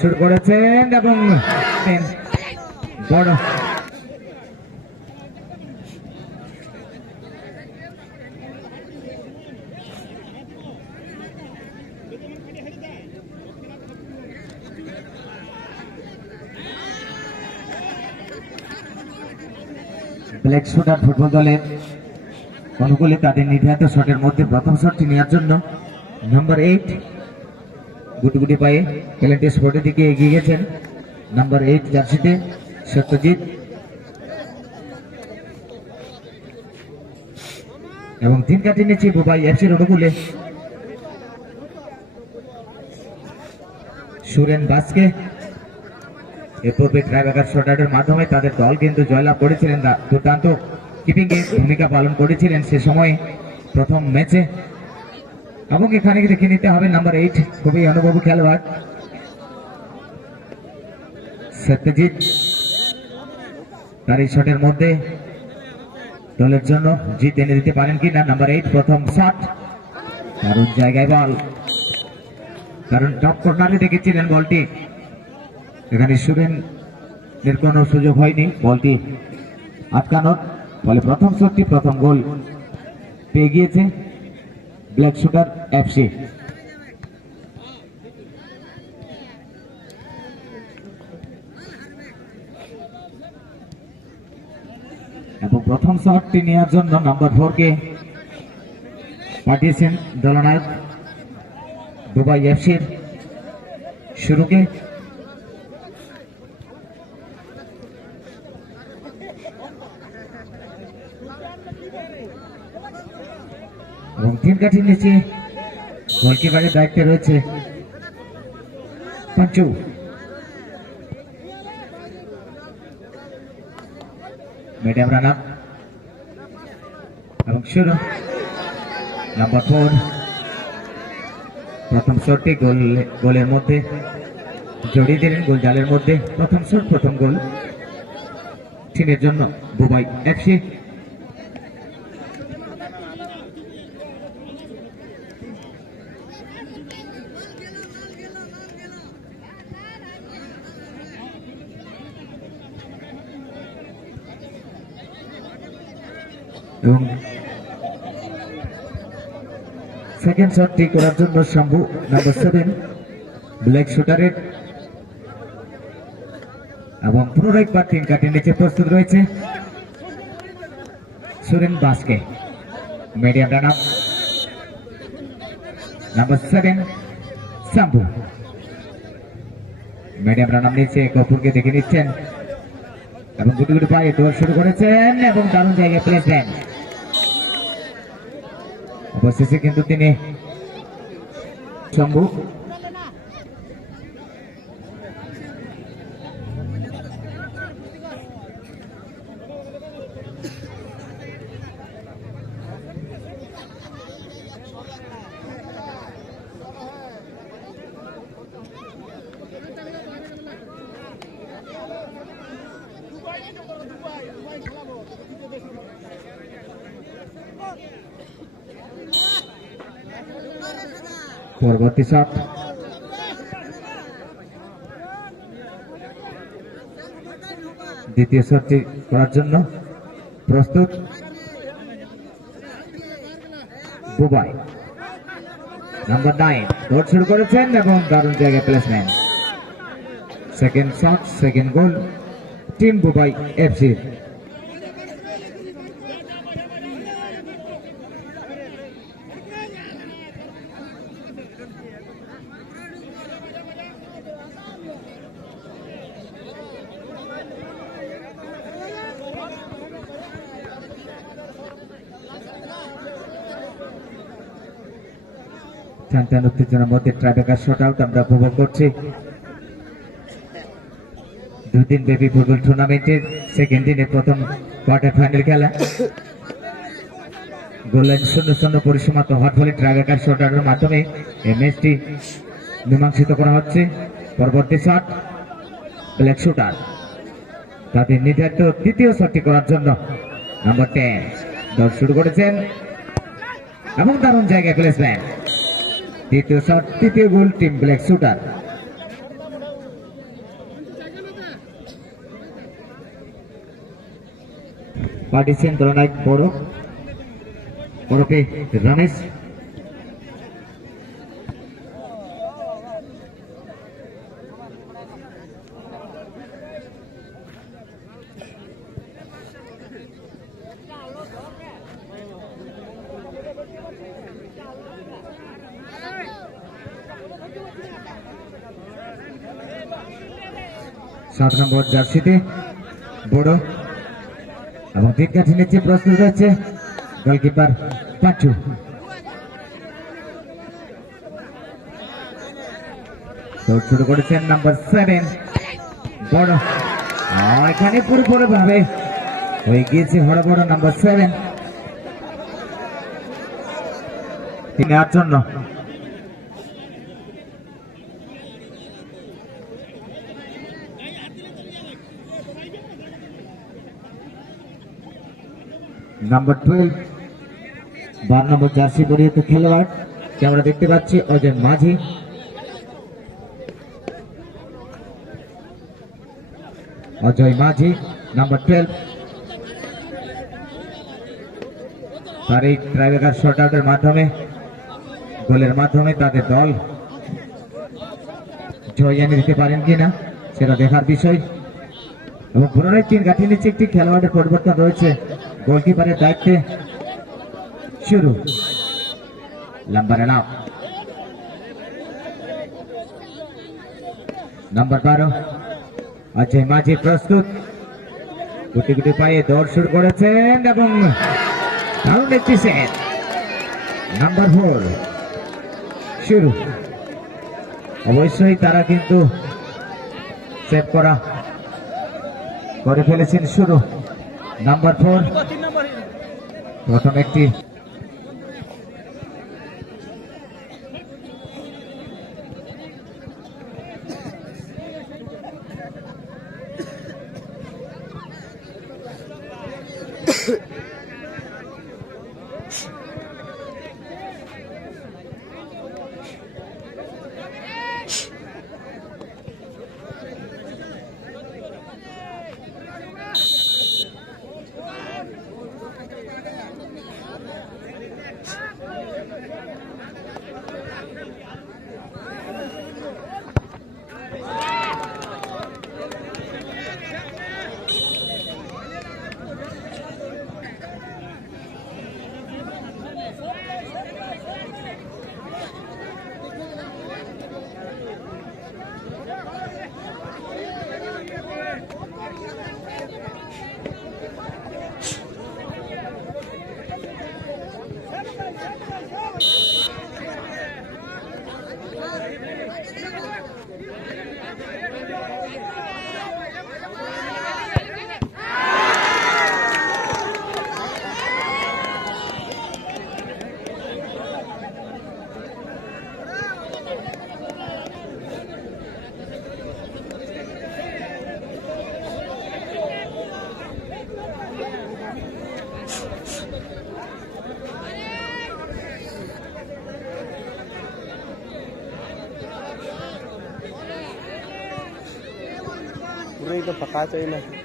শুরু করেছেন এবং বড় ব্ল্যাক শুটার ফুটবল দলের অনুকূলে তাদের নির্ধারিত শটের মধ্যে প্রথম শটটি নেওয়ার জন্য নাম্বার 8 গুটি পায়ে পেনাল্টি স্পটের দিকে এগিয়ে গেছেন নাম্বার 8 জার্সিতে সত্যজিৎ এবং 3 কাটি নিচ্ছে বুবাই এফসির অনুকূলে সুরেন বাসকে এ পূর্বে ট্রাইব্রেকার শটআউটের মাধ্যমে তাদের দল কিন্তু জয়লাভ করেছিলেন দুর্দান্ত কিপিং এ ভূমিকা পালন করেছিলেন সে সময় প্রথম ম্যাচে এবং এখানে দেখে নিতে হবে নাম্বার 8 খুবই অনুভবী খেলোয়াড় সত্যজিৎ তার এই শটের মধ্যে দলের জন্য জিত এনে দিতে পারেন কিনা নাম্বার 8 প্রথম শট দারুণ জায়গায় বল কারণ টপ কর্নারে দেখেছিলেন বলটি এখানে সুরেনের কোনো সুযোগ হয়নি বলটি আটকানোর ফলে প্রথম শটটি প্রথম গোল পেয়ে গিয়েছে ব্ল্যাক শুটার এফসি এবং প্রথম শটটি নেওয়ার জন্য নাম্বার 4 কে পাঠিয়েছেন দলনায়ক দুবাই এফসির শুরুকে এবং 3 কাঠির নিচে গোলকিপারের দায়িত্বে রয়েছে পঞ্চু মিডিয়াম রান আপ এবং শুরু নাম্বার 4 প্রথম শটটি গোলের মধ্যে জড়িয়ে দিলেন গোল জালের মধ্যে প্রথম শট প্রথম গোল টিমের জন্য বুবাই এফসি এবং সেকেন্ড শটটি করার জন্য শম্ভু নাম্বার 7 ব্ল্যাক শুটারের এবং পুনরায় একবার 3 কাটির নিচে প্রস্তুত রয়েছে সুরেন বাসকে medium run up number 7 Shambhu medium run up নিচে কপুরকে দেখে নিচ্ছেন এবং গুটি পায়ে দৌড় শুরু করেছেন এবং দারুণ জায়গায় প্লেসমেন্ট অবশেষে কিন্তু তিনি শম্ভু পরবর্তী শট দ্বিতীয় শটটি করার জন্য প্রস্তুত বুবাই নাম্বার 9 দৌড় শুরু করেছেন এবং দারুণ জায়গায় placement second shot second goal team Bubai এফসি টানটান উত্তেজনার মধ্যে ট্রাইব্রেকার শট আউট আমরা উপভোগ করছি 2 দিন ব্যাপী ফুটবল টুর্নামেন্টের সেকেন্ড দিনে প্রথম কোয়ার্টার ফাইনাল খেলা গোল লাইন 0-0 পরিসীমাত হওয়ার ফলে ট্রাইব্রেকার শট আউটের মাধ্যমে এই ম্যাচটি মীমাংসিত করা হচ্ছে পরবর্তী শট ব্ল্যাক শুটার তাদের নির্ধারিত তৃতীয় শটটি করার জন্য নাম্বার 10 দৌড় শুরু করেছেন এবং দারুণ জায়গায় প্লেসমেন্ট দ্বিতীয় শট তৃতীয় গোল টিম ব্ল্যাক শুটার পাঠিয়েছেন দলনায়ক বড় ওরফে রমেশ। সাত নম্বর জার্সিতে বড় এবং দিককাঠি নিচ্ছে, প্রস্তুত হচ্ছে গোলকিপার পাঁচু। দৌড় শুরু করেছেন নাম্বার 7 বড়, এখানে পুরোপুরি ভাবে হয়ে গিয়েছে বড় বড় নাম্বার 7 নেওয়ার জন্য। নাম্বার 12 12 নম্বর জার্সি পরিহিত খেলোয়াড় কে আমরা দেখতে পাচ্ছি অজয় মাঝি। অজয় মাঝি নাম্বার 12 তার এই ট্রাইব্রেকার শট আউটের মাধ্যমে গোলের মাধ্যমে তাদের দল জয় এনে দিতে পারেন কিনা সেটা দেখার বিষয়। এবং পুনরায় 3 কাঠি নিচে একটি খেলোয়াড়ের পরিবর্তন রয়েছে গোলকিপারের দায়িত্বে। শুরু নাম্বার 11 নাম্বার 12 অজয় মাঝি প্রস্তুত, গুটি গুটি পায়ে দৌড় শুরু করেছেন এবং দারুণ একটি সেট। নাম্বার 4 শুরু, অবশ্যই তারা কিন্তু সেভ করে ফেলেছেন। শুরু নাম্বার 4 প্রথম একটি पूरा एकदम पका चाहिए ना।